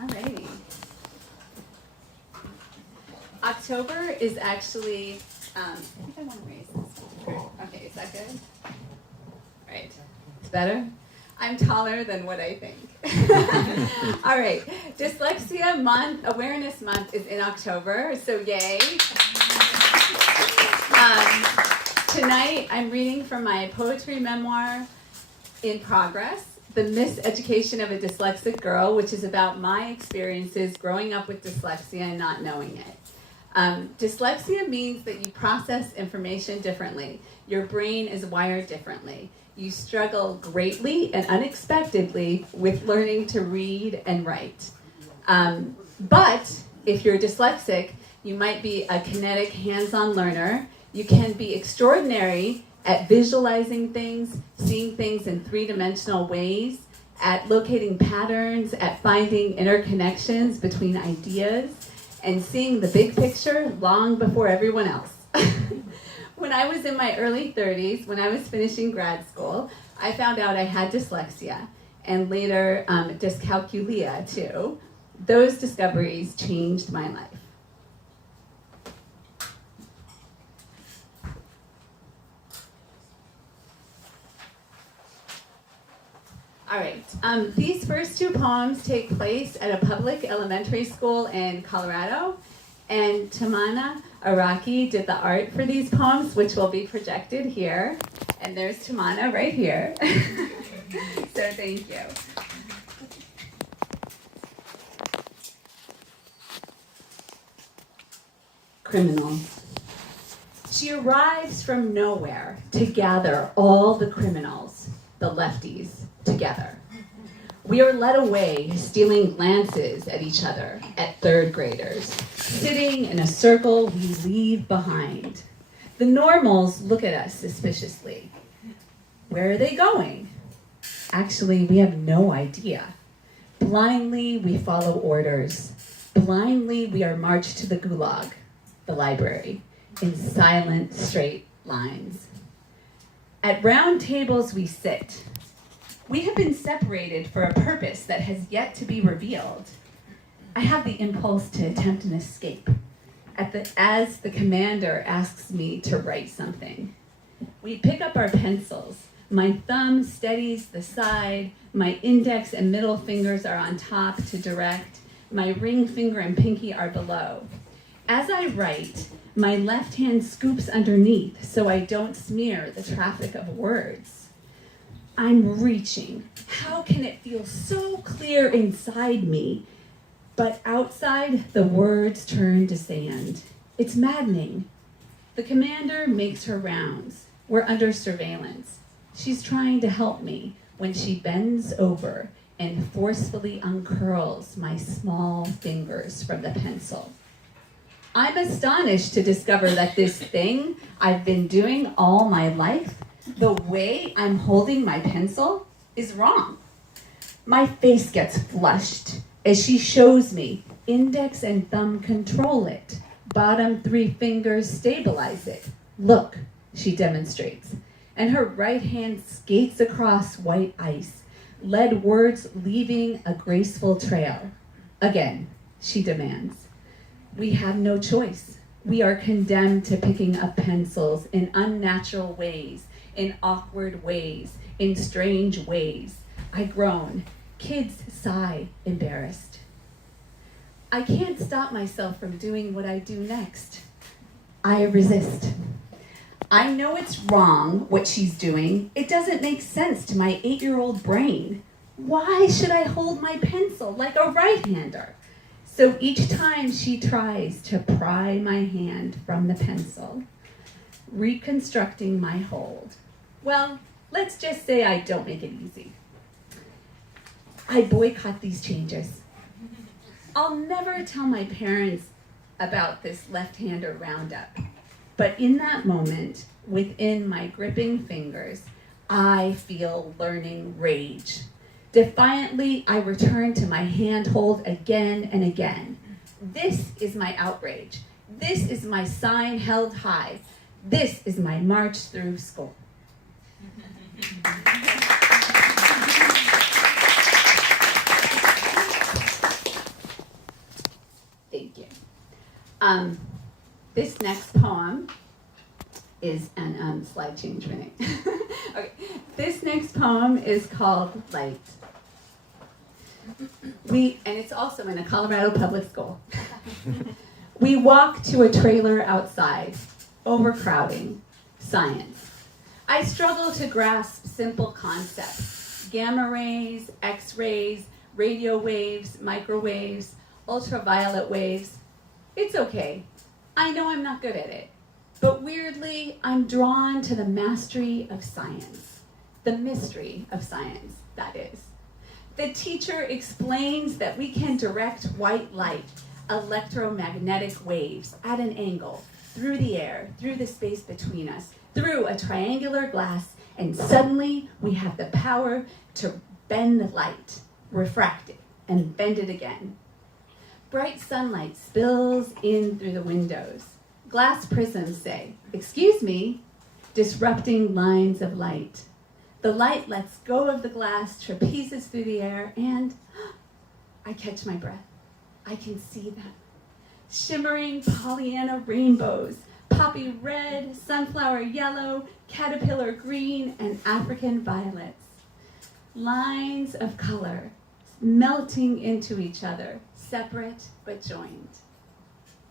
Alrighty. October is actually, I think I want to raise this. Okay, is that good? Right. It's better? I'm taller than what I think. All right. Dyslexia Month, Awareness Month is in October, so yay. Tonight, I'm reading from my poetry memoir, In Progress, The Miseducation of a Dyslexic Girl, which is about my experiences growing up with dyslexia and not knowing it. Dyslexia means that you process information differently. Your brain is wired differently. You struggle greatly and unexpectedly with learning to read and write. But if you're dyslexic, you might be a kinetic, hands-on learner. You can be extraordinary at visualizing things, seeing things in three-dimensional ways, at locating patterns, at finding interconnections between ideas, and seeing the big picture long before everyone else. When I was in my early 30s, when I was finishing grad school, I found out I had dyslexia, and later dyscalculia too. Those discoveries changed my life. All right, these first two poems take place at a public elementary school in Colorado, and Tamana Araki did the art for these poems, which will be projected here. And there's Tamana right here. So thank you. Criminals. She arrives from nowhere to gather all the criminals, the lefties, together. We are led away, stealing glances at each other, at third graders, sitting in a circle we leave behind. The normals look at us suspiciously. Where are they going? Actually, we have no idea. Blindly, we follow orders. Blindly, we are marched to the gulag, the library, in silent, straight lines. At round tables we sit. We have been separated for a purpose that has yet to be revealed. I have the impulse to attempt an escape as the commander asks me to write something. We pick up our pencils. My thumb steadies the side. My index and middle fingers are on top to direct. My ring finger and pinky are below. As I write, my left hand scoops underneath so I don't smear the traffic of words. I'm reaching. How can it feel so clear inside me, but outside the words turn to sand? It's maddening. The commander makes her rounds. We're under surveillance. She's trying to help me when she bends over and forcefully uncurls my small fingers from the pencil. I'm astonished to discover that this thing I've been doing all my life, the way I'm holding my pencil, is wrong. My face gets flushed as she shows me index and thumb control it. Bottom three fingers stabilize it. Look, she demonstrates. And her right hand skates across white ice, lead words leaving a graceful trail. Again, she demands. We have no choice. We are condemned to picking up pencils in unnatural ways, in awkward ways, in strange ways. I groan. Kids sigh, embarrassed. I can't stop myself from doing what I do next. I resist. I know it's wrong what she's doing. It doesn't make sense to my 8-year-old brain. Why should I hold my pencil like a right-hander? So each time she tries to pry my hand from the pencil, reconstructing my hold, well, let's just say I don't make it easy. I boycott these changes. I'll never tell my parents about this left-hander roundup, but in that moment, within my gripping fingers, I feel learning rage. Defiantly, I return to my handhold again and again. This is my outrage. This is my sign held high. This is my march through school. This next poem is, and slide change, Renee. Okay, this next poem is called Light. And it's also in a Colorado public school. We walk to a trailer outside, overcrowding, science. I struggle to grasp simple concepts: gamma rays, X-rays, radio waves, microwaves, ultraviolet waves. It's okay. I know I'm not good at it. But weirdly, I'm drawn to the mastery of science. The mystery of science, that is. The teacher explains that we can direct white light, electromagnetic waves, at an angle, through the air, through the space between us, through a triangular glass, and suddenly we have the power to bend the light, refract it, and bend it again. Bright sunlight spills in through the windows. Glass prisms say, "Excuse me," disrupting lines of light. The light lets go of the glass, trapezes through the air, and I catch my breath. I can see them. Shimmering Pollyanna rainbows, poppy red, sunflower yellow, caterpillar green, and African violets. Lines of color melting into each other, separate but joined.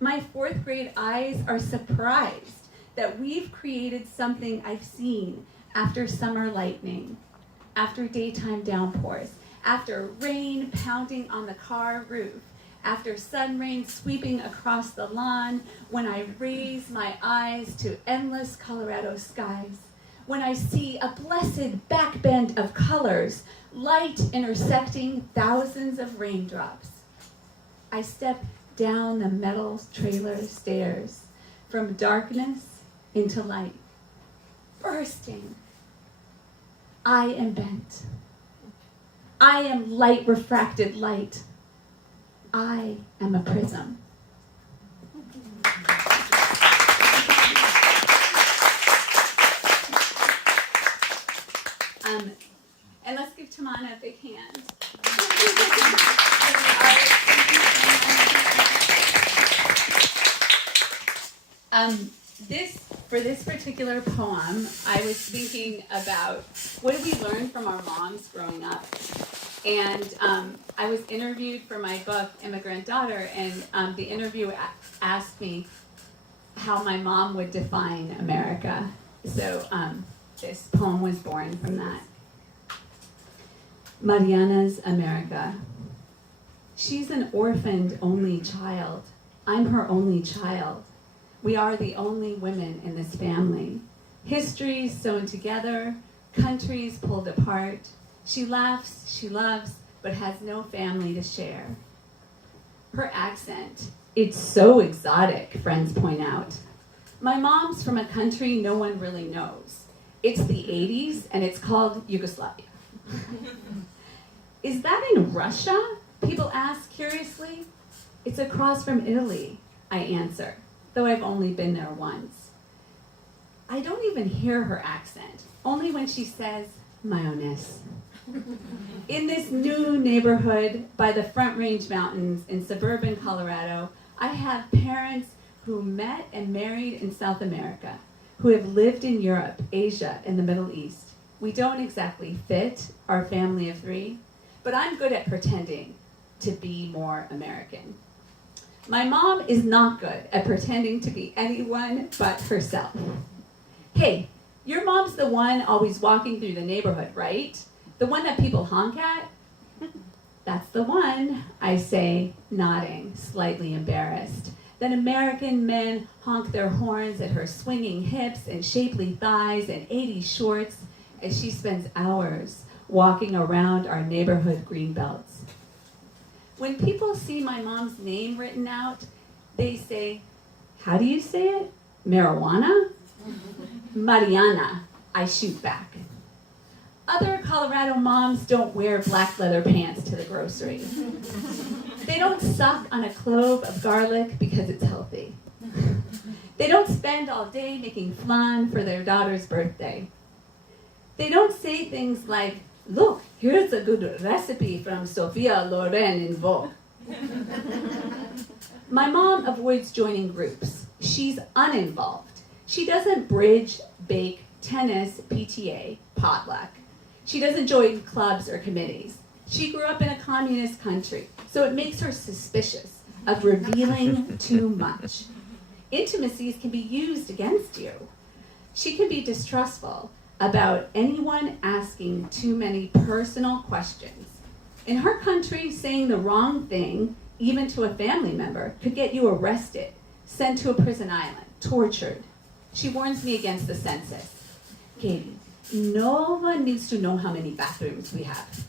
My fourth grade eyes are surprised that we've created something I've seen after summer lightning, after daytime downpours, after rain pounding on the car roof, after sun rays sweeping across the lawn, when I raise my eyes to endless Colorado skies, when I see a blessed backbend of colors, light intersecting thousands of raindrops. I step down the metal trailer stairs, from darkness into light, bursting. I am bent. I am light refracted light. I am a prism. And let's give Tamana a big hand. For this particular poem, I was thinking about what did we learn from our moms growing up? And I was interviewed for my book, Immigrant Daughter, and the interviewer asked me how my mom would define America. So this poem was born from that. Mariana's America. She's an orphaned only child. I'm her only child. We are the only women in this family. Histories sewn together, countries pulled apart. She laughs, she loves, but has no family to share. Her accent, it's so exotic, friends point out. My mom's from a country no one really knows. It's the 80s, and it's called Yugoslavia. Is that in Russia? People ask curiously. It's across from Italy, I answer, though I've only been there once. I don't even hear her accent, only when she says, mayonnaise. In this new neighborhood by the Front Range Mountains in suburban Colorado, I have parents who met and married in South America, who have lived in Europe, Asia, and the Middle East. We don't exactly fit our family of three, but I'm good at pretending to be more American. My mom is not good at pretending to be anyone but herself. Hey, your mom's the one always walking through the neighborhood, right? The one that people honk at? That's the one, I say, nodding, slightly embarrassed. Then American men honk their horns at her swinging hips and shapely thighs and 80s shorts as she spends hours walking around our neighborhood greenbelts. When people see my mom's name written out, they say, how do you say it? Marijuana? Mariana, I shoot back. Other Colorado moms don't wear black leather pants to the grocery. They don't suck on a clove of garlic because it's healthy. They don't spend all day making flan for their daughter's birthday. They don't say things like, look, here's a good recipe from Sophia Loren in Vogue. My mom avoids joining groups. She's uninvolved. She doesn't bridge, bake, tennis, PTA, potluck. She doesn't join clubs or committees. She grew up in a communist country, so it makes her suspicious of revealing too much. Intimacies can be used against you. She can be distrustful about anyone asking too many personal questions. In her country, saying the wrong thing, even to a family member, could get you arrested, sent to a prison island, tortured. She warns me against the census. Katie, no one needs to know how many bathrooms we have.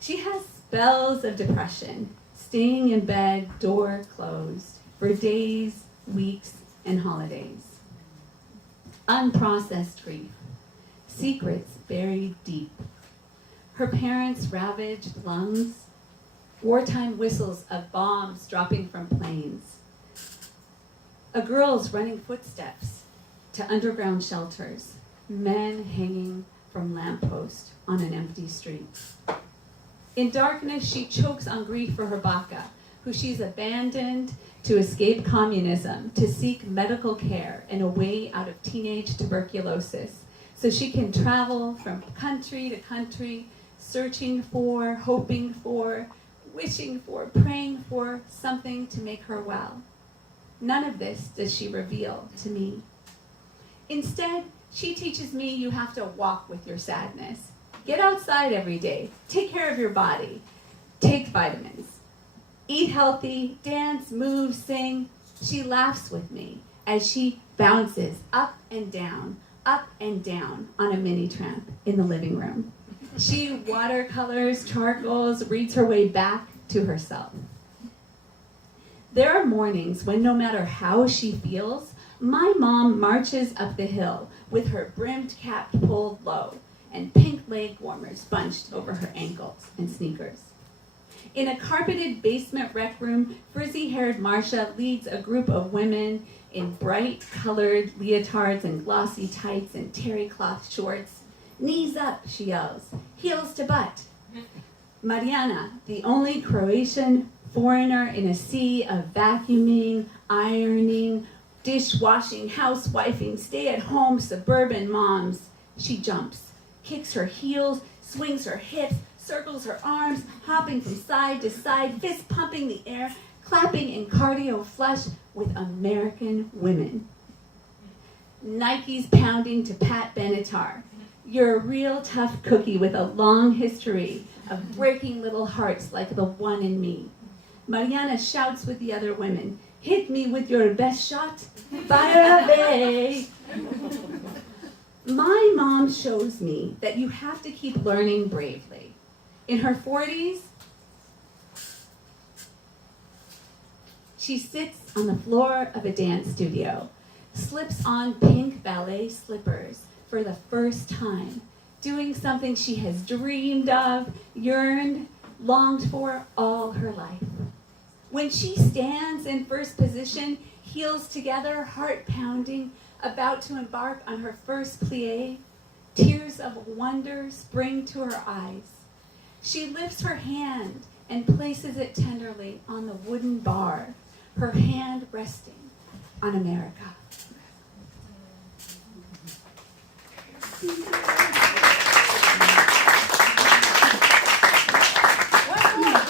She has spells of depression, staying in bed, door closed, for days, weeks, and holidays. Unprocessed grief, secrets buried deep. Her parents' ravaged lungs, wartime whistles of bombs dropping from planes. A girl's running footsteps to underground shelters, men hanging from lampposts on an empty street. In darkness, she chokes on grief for her baka, who she's abandoned to escape communism, to seek medical care and a way out of teenage tuberculosis, so she can travel from country to country, searching for, hoping for, wishing for, praying for something to make her well. None of this does she reveal to me. Instead, she teaches me you have to walk with your sadness. Get outside every day. Take care of your body. Take vitamins. Eat healthy, dance, move, sing. She laughs with me as she bounces up and down on a mini tramp in the living room. She watercolors, charcoals, reads her way back to herself. There are mornings when no matter how she feels, my mom marches up the hill with her brimmed cap pulled low and pink leg warmers bunched over her ankles and sneakers. In a carpeted basement rec room, frizzy-haired Marcia leads a group of women in bright-colored leotards and glossy tights and terry cloth shorts. Knees up, she yells, heels to butt. Mariana, the only Croatian foreigner in a sea of vacuuming, ironing, dishwashing, housewifing, stay-at-home suburban moms, she jumps, kicks her heels, swings her hips, circles her arms, hopping from side to side, fist pumping the air, clapping in cardio flush with American women. Nikes pounding to Pat Benatar. You're a real tough cookie with a long history of breaking little hearts like the one in me. Mariana shouts with the other women, hit me with your best shot, fire away. My mom shows me that you have to keep learning bravely. In her 40s, she sits on the floor of a dance studio, slips on pink ballet slippers for the first time, doing something she has dreamed of, yearned, longed for all her life. When she stands in first position, heels together, heart pounding, about to embark on her first plie, tears of wonder spring to her eyes. She lifts her hand and places it tenderly on the wooden bar, her hand resting on America. We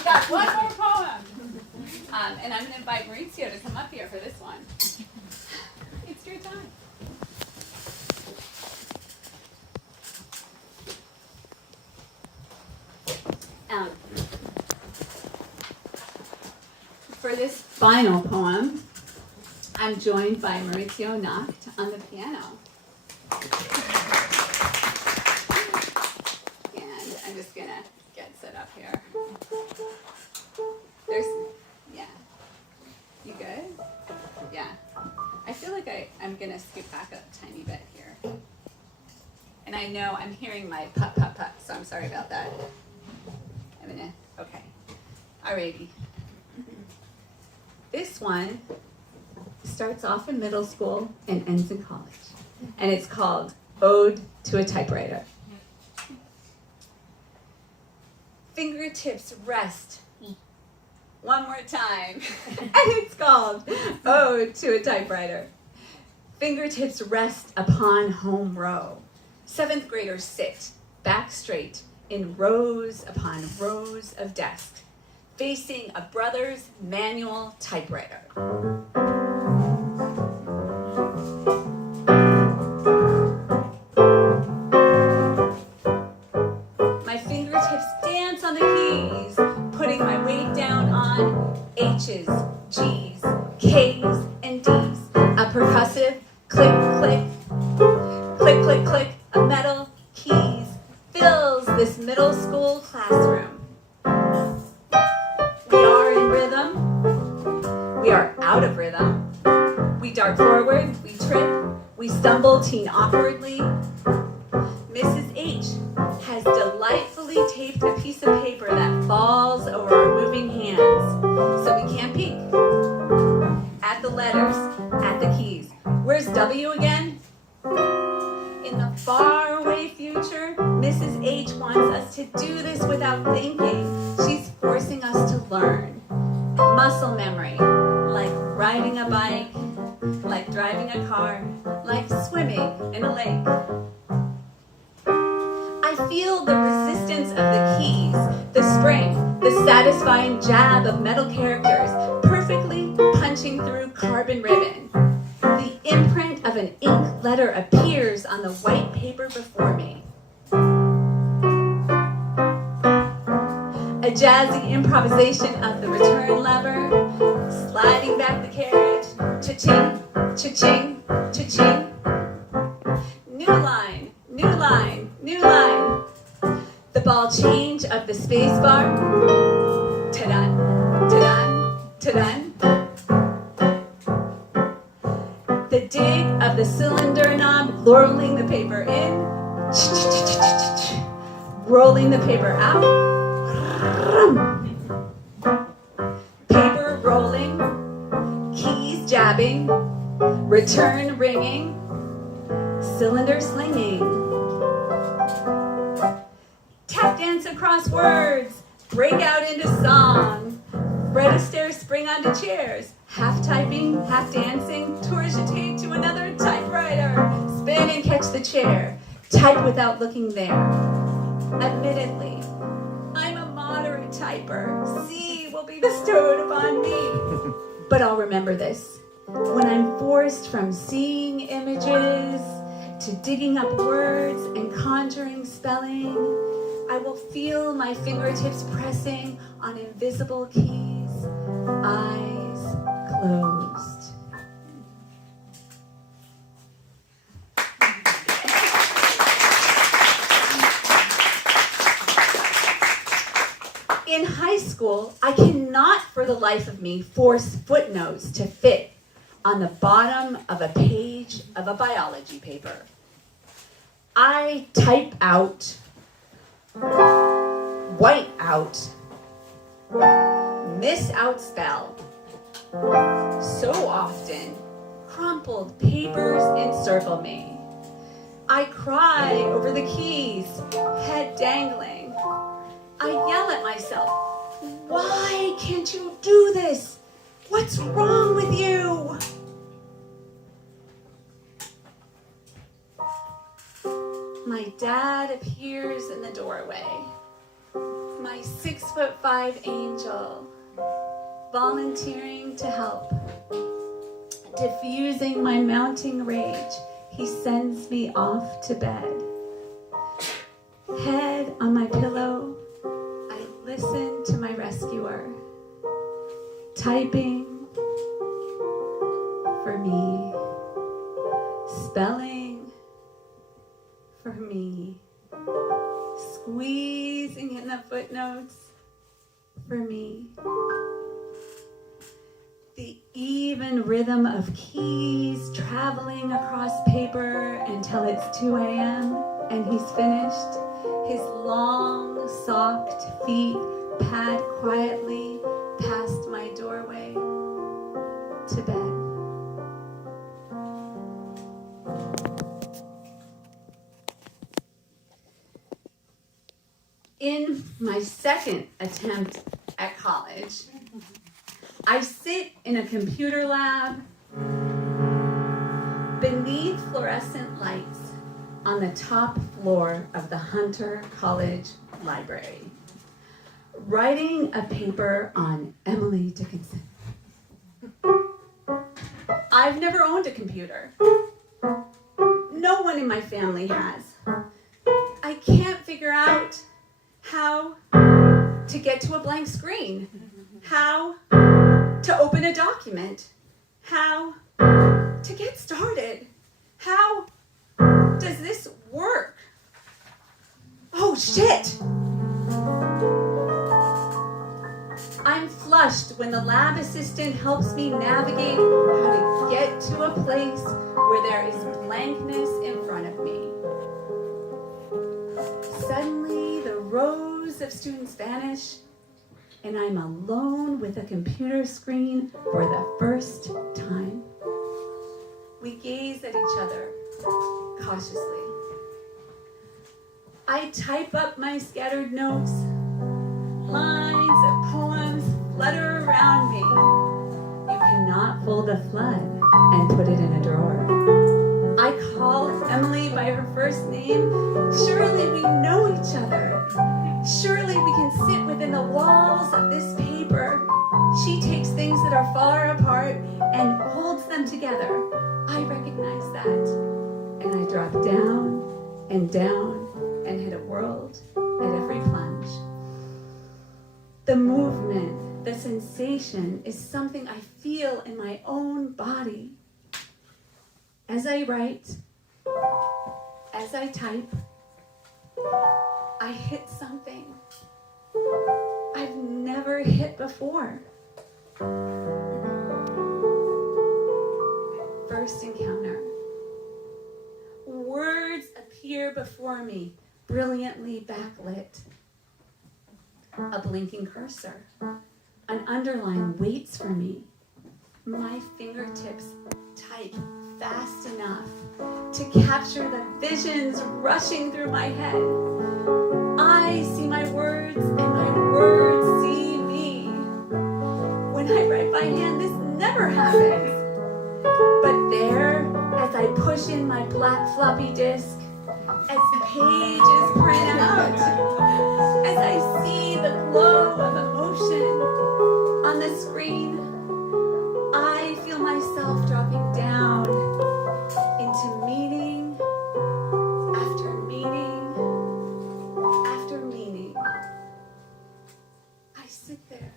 got one more poem. And I'm going to invite Maurizio to come up here for this one. It's your time. For this final poem, I'm joined by Maurizio Najt on the piano. And I'm just going to get set up here. Yeah. You good? Yeah. I feel like I'm going to scoot back a tiny bit here. And I know I'm hearing my put, so I'm sorry about that. Okay. Alrighty. This one starts off in middle school and ends in college. And it's called Ode to a Typewriter. Fingertips rest one more time. And it's called Ode to a Typewriter. Fingertips rest upon home row. 7th graders sit, back straight, in rows upon rows of desks, facing a brother's manual typewriter. My fingertips dance on the keys, putting my weight down on H's, G's, K's, and D's. A percussive click, click, click, click, click of metal keys fills this middle school classroom. We are in rhythm. We are out of rhythm. We dart forward. We trip. We stumble teen awkwardly. Mrs. H has delightfully taped a piece of paper that falls over our moving hands so we can't peek at the letters, at the keys. Where's W again? In the faraway future, Mrs. H wants us to do this without thinking. She's forcing us to learn. Muscle memory, like riding a bike, like driving a car, like swimming in a lake. I feel the resistance of the keys, the spring, the satisfying jab of metal characters, perfectly punching through carbon ribbon. The imprint of an ink letter appears on the white paper before me. A jazzy improvisation of the return lever, sliding back the carriage, cha-ching, cha-ching, cha-ching. New line, new line, new line. The ball change of the space bar, ta-dun, ta-dun, ta-dun. The dig of the cylinder knob, rolling the paper in, rolling the paper out. Paper rolling, keys jabbing, return ringing, cylinder slinging. Tap dance across words, break out into song. Fred Astaire spring onto chairs, half typing, half dancing, to regurgitate to another typewriter. Spin and catch the chair, type without looking there. Admittedly, I'm a moderate typer. C will be bestowed upon me. But I'll remember this. When I'm forced from seeing images to digging up words and conjuring spelling, I will feel my fingertips pressing on invisible keys, eyes closed. In high school, I cannot for the life of me force footnotes to fit on the bottom of a page of a biology paper. I type out, white out, miss out spell. So often, crumpled papers encircle me. I cry over the keys, head dangling. I yell at myself, why can't you do this? What's wrong with you? My dad appears in the doorway, my 6'5" angel, volunteering to help. Diffusing my mounting rage, he sends me off to bed. Head on my pillow, I listen to my rescuer, typing for me, spelling for me, squeezing in the footnotes for me. The even rhythm of keys traveling across paper until it's 2 a.m. and he's finished. His long, socked feet pad quietly past my doorway to bed. In my second attempt at college, I sit in a computer lab beneath fluorescent lights on the top floor of the Hunter College Library, writing a paper on Emily Dickinson. I've never owned a computer. No one in my family has. I can't figure out how to get to a blank screen, how to open a document, how to get started. How does this work? Oh, shit! I'm flushed when the lab assistant helps me navigate how to get to a place where there is blankness in front of me. Suddenly, the rows of students vanish, and I'm alone with a computer screen for the first time. We gaze at each other cautiously. I type up my scattered notes. Lines of poems flutter around me. You cannot fold a flood and put it in a drawer. I call Emily by her first name. Surely we know each other. Surely we can sit within the walls of this paper. She takes things that are far apart and holds them together. I recognize that. And I drop down and hit a world at every plunge. The movement, the sensation is something I feel in my own body. As I write, as I type, I hit something I've never hit before. First encounter. Words appear before me, brilliantly backlit. A blinking cursor. An underline waits for me. My fingertips type fast enough to capture the visions rushing through my head. I see my words and my words see me. When I write by hand, this never happens. But there, as I push in my black floppy disk, as pages print out, as I see the glow of emotion on the screen, I feel myself dropping down into meaning after meaning after meaning. I sit there,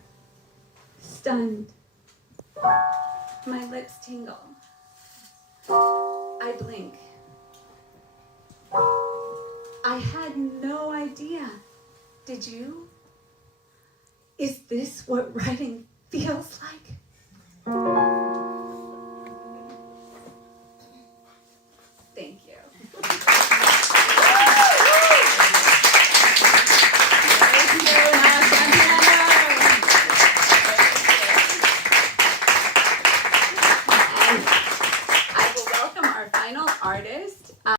stunned. My lips tingle. I blink. I had no idea. Did you? Is this what writing feels like?